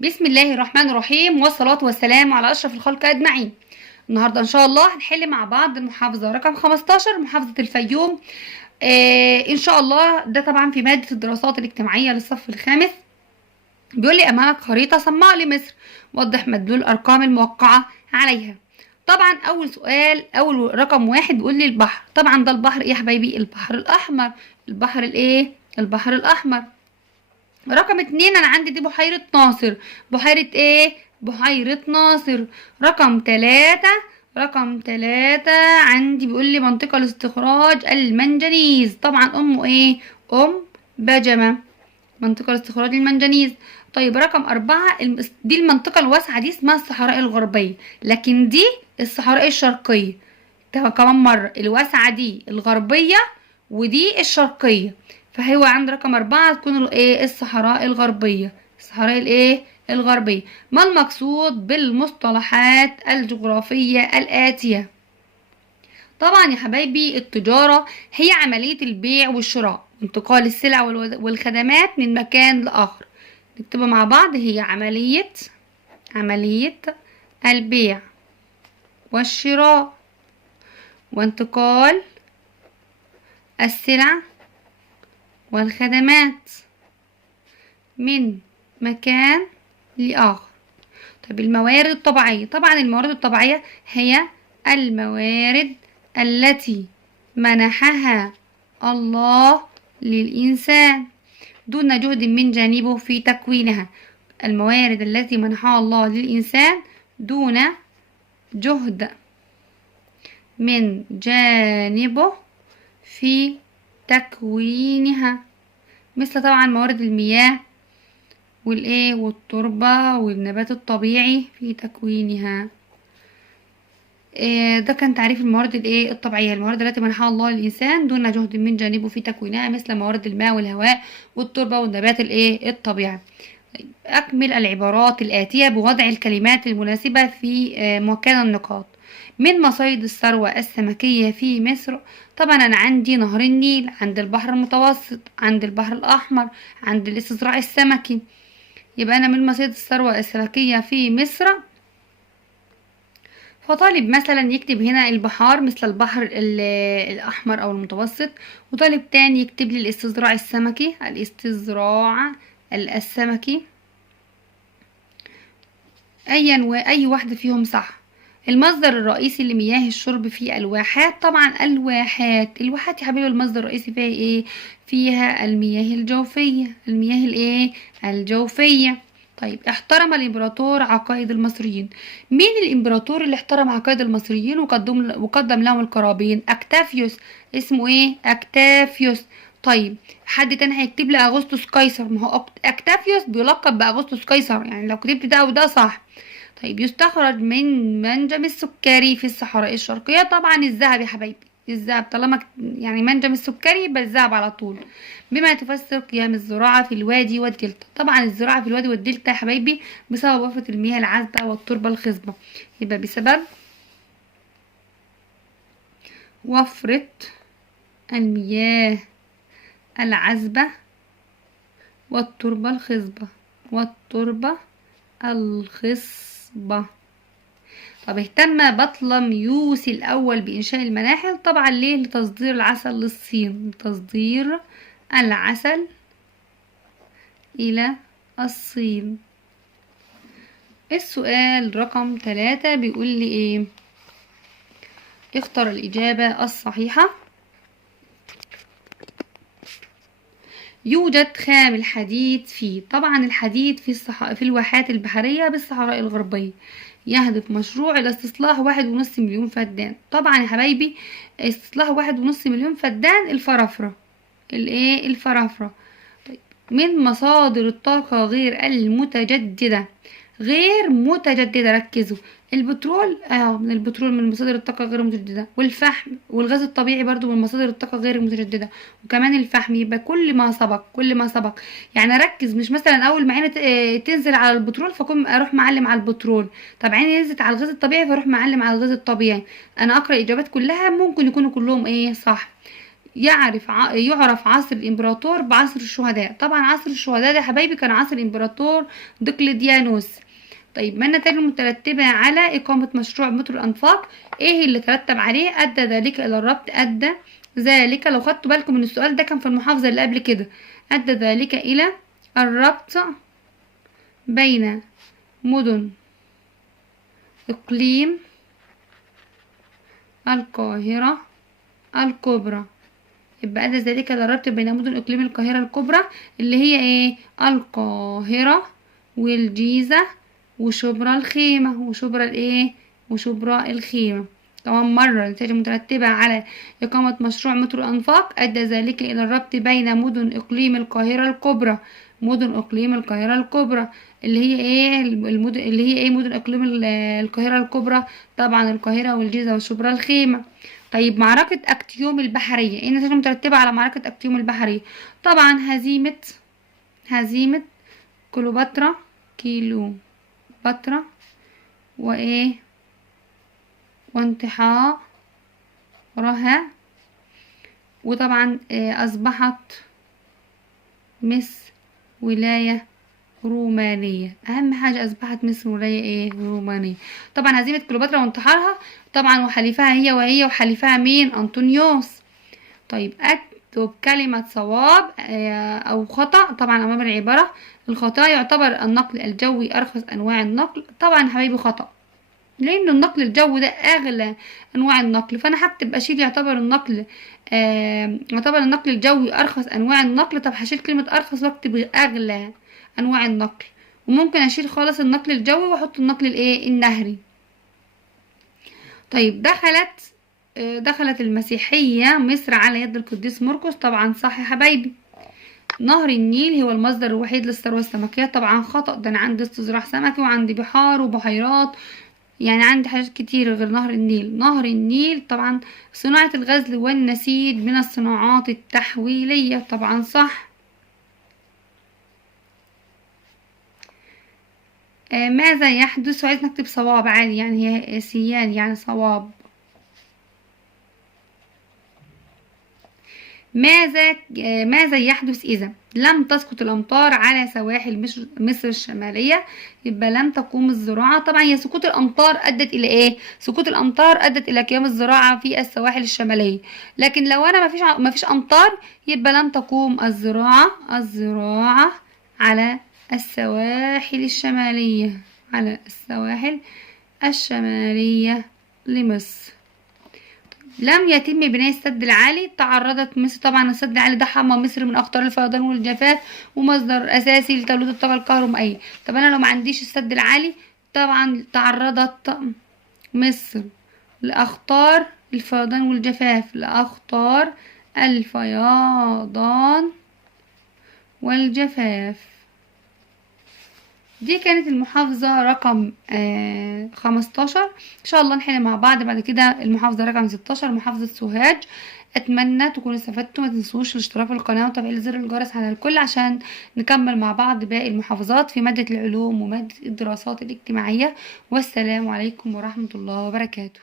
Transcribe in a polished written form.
بسم الله الرحمن الرحيم، والصلاة والسلام على أشرف الخلق أجمعين. النهاردة إن شاء الله هنحل مع بعض المحافظة رقم 15، محافظة الفيوم. إن شاء الله ده طبعا في مادة الدراسات الاجتماعية للصف الخامس. بيقول لي أمامك خريطة صماء لمصر، وضح مدلول الأرقام الموقعة عليها. طبعا أول سؤال، أول رقم واحد بيقول لي البحر. طبعا ده البحر إيه يا حبايبي؟ البحر الأحمر. البحر الإيه؟ البحر الأحمر. رقم اتنين انا عندي دي بحيرة ناصر. بحيرة ايه؟ بحيرة ناصر. رقم تلاتة عندي بيقول لي منطقة لاستخراج المنجنيز. طبعا امه ايه؟ ام بجمة. منطقة لاستخراج المنجنيز. طيب رقم أربعة، دي المنطقة الواسعة دي اسمها الصحراء الغربية، لكن دي الصحراء الشرقية. كمان مرة، الواسعة دي الغربية ودي الشرقية. فهو عند رقم أربعة تكون الايه؟ الصحراء الغربية. الصحراء الايه؟ الغربية. ما المقصود بالمصطلحات الجغرافية الآتية؟ طبعا يا حبايبي التجارة هي عملية البيع والشراء، انتقال السلع والخدمات من مكان لآخر. نكتبها مع بعض، هي عملية البيع والشراء وانتقال السلع والخدمات من مكان لآخر. طب الموارد الطبيعية. طبعا الموارد الطبيعية هي الموارد التي منحها الله للإنسان دون جهد من جانبه في تكوينها. الموارد التي منحها الله للإنسان دون جهد من جانبه في تكوينها، مثل طبعا موارد المياه والايه والتربة والنبات الطبيعي في تكوينها. ده كان تعريف الموارد الايه الطبيعية. الموارد التي منحها الله للإنسان دون جهد من جانبه في تكوينها، مثل موارد الماء والهواء والتربة والنبات الايه الطبيعي. أكمل العبارات الآتية بوضع الكلمات المناسبة في مكان النقاط. من مصايد الثروة السمكية في مصر. طبعا أنا عندي نهر النيل، عند البحر المتوسط، عند البحر الأحمر، عند الاستزراع السمكي. يبقى أنا من مصايد الثروة السمكية في مصر. فطالب مثلا يكتب هنا البحار مثل البحر الأحمر أو المتوسط، وطالب تاني يكتب لي الاستزراع السمكي. أي واحدة فيهم صح. المصدر الرئيسي لمياه الشرب في الواحات. طبعا الواحات يا حبيبي المصدر الرئيسي فيها ايه؟ فيها المياه الجوفية. المياه الايه؟ الجوفية. طيب احترم الامبراطور عقائد المصريين. مين الامبراطور اللي احترم عقائد المصريين وقدم لهم القرابين؟ اكتافيوس. اسمه ايه؟ اكتافيوس. طيب حد تاني هيكتب لي اغسطس قيصر. ما هو اكتافيوس بيلقب باغسطس قيصر، يعني لو كتبت ده وده صح. طيب يستخرج من منجم السكري في الصحراء الشرقية. طبعا الذهب يا حبايبي، الذهب. طالما يعني منجم السكري يبقى الذهب على طول. بما تفسر قيام الزراعة في الوادي والدلتا. طبعا الزراعة في الوادي والدلتا يا حبايبي بسبب وفرة المياه العذبة والتربة الخصبة. يبقى بسبب وفرة المياه العذبة والتربة الخصبة. الخصبة. طب اهتم بطلميوس الأول بإنشاء المناحل. طبعا ليه؟ لتصدير العسل للصين. لتصدير العسل إلى الصين. السؤال رقم 3 بيقول لي ايه؟ اختر الإجابة الصحيحة. يوجد خام الحديد فيه. طبعا الحديد في الواحات البحرية بالصحراء الغربية. يهدف مشروع إلى استصلاح 1.5 مليون فدان. طبعا يا حبايبي استصلاح 1.5 مليون فدان الفرافرة. الفرافرة. طيب من مصادر الطاقة غير المتجددة. ركزوا. البترول من البترول من مصادر الطاقة غير المتجددة، والفحم والغاز الطبيعي برضو من مصادر الطاقة غير المتجددة، وكمان الفحم. يبقى كل ما سبق. يعني ركز، مش مثلا اول ما عيني تنزل على البترول فكون اروح معلم على البترول. طب عيني نزلت على الغاز الطبيعي فاروح معلم على الغاز الطبيعي. انا اقرا الاجابات كلها ممكن يكونوا كلهم ايه؟ صح. يعرف عصر الامبراطور بعصر الشهداء. طبعا عصر الشهداء ده يا حبايبي كان عصر الامبراطور دقلديانوس. طيب ما النتائج المترتبة على إقامة مشروع مترو الأنفاق؟ إيه اللي ترتب عليه؟ أدى ذلك إلى الربط، أدى ذلك، لو خدتوا بالكم من السؤال ده كان في المحافظة اللي قبل كده، أدى ذلك إلى الربط بين مدن إقليم القاهرة الكبرى. يبقى أدى ذلك إلى الربط بين مدن إقليم القاهرة الكبرى اللي هي إيه؟ القاهرة والجيزة وشبرا الخيمة وشبرا الإيه؟ وشبرا الخيمة. كمان مرة النتائج المترتبة على إقامة مشروع مترو الأنفاق أدى ذلك إلى الربط بين مدن إقليم القاهرة الكبرى، مدن إقليم القاهرة الكبرى اللي هي إيه؟ المدن اللي هي إيه؟ مدن إقليم القاهرة الكبرى، طبعا القاهرة والجيزة وشبرا الخيمة. طيب معركة أكتيوم البحرية، إيه النتائج المترتبة على معركة أكتيوم البحرية؟ طبعا هزيمة كيلوباترا وإيه؟ وانتحارها، وطبعا أصبحت مصر ولاية رومانية. أهم حاجة أصبحت مصر ولاية إيه؟ رومانية. طبعا هزيمة كليوباترا وانتحارها طبعا وحليفها هي وحليفها مين؟ أنطونيوس. طيب اكتب كلمة صواب أو خطأ طبعا أمام العبارة. الخطأ يعتبر النقل الجوي أرخص أنواع النقل. طبعا حبايبي خطأ، لأن النقل الجوي ده أغلى أنواع النقل، فأنا هكتب أشيل يعتبر النقل الجوي أرخص أنواع النقل. طب هشيل كلمة أرخص واكتب أغلى أنواع النقل، وممكن أشيل خالص النقل الجوي وأحط النقل الإيه؟ النهري. طيب دخلت المسيحية مصر على يد القديس مرقس. طبعا صح يا حبايبي. نهر النيل هو المصدر الوحيد للثروة السمكية. طبعا خطأ، ده أنا عندي استزراع سمكي وعندي بحار وبحيرات، يعني عندي حاجات كتير غير نهر النيل. نهر النيل طبعا صناعة الغزل والنسيج من الصناعات التحويلية. طبعا صح. ماذا يحدث؟ وعايز نكتب صواب عادي، يعني هي سيان يعني صواب. ماذا يحدث إذا لم تسقط الأمطار على سواحل مصر الشمالية؟ يبقى لم تقوم الزراعة. طبعا هي سقوط الأمطار أدت إلى إيه؟ سقوط الأمطار أدت إلى قيام الزراعة في السواحل الشمالية، لكن لو أنا مفيش أمطار يبقى لم تقوم الزراعة على السواحل الشمالية لمصر. لم يتم بناء السد العالي. تعرضت مصر، طبعا السد العالي ده حمى مصر من اخطار الفيضان والجفاف ومصدر اساسي لتوليد الطاقه الكهرومائيه. طب انا لو ما عنديش السد العالي طبعا تعرضت مصر لاخطار الفيضان والجفاف، لاخطار الفيضان والجفاف. دي كانت المحافظة رقم 15. ان شاء الله نحل مع بعض بعد كده المحافظة رقم 16 محافظة سوهاج. اتمنى تكونوا استفدتوا. ما تنسوش الاشتراك في القناة وتفعيل زر الجرس على الكل عشان نكمل مع بعض باقي المحافظات في مادة العلوم ومادة الدراسات الاجتماعية. والسلام عليكم ورحمة الله وبركاته.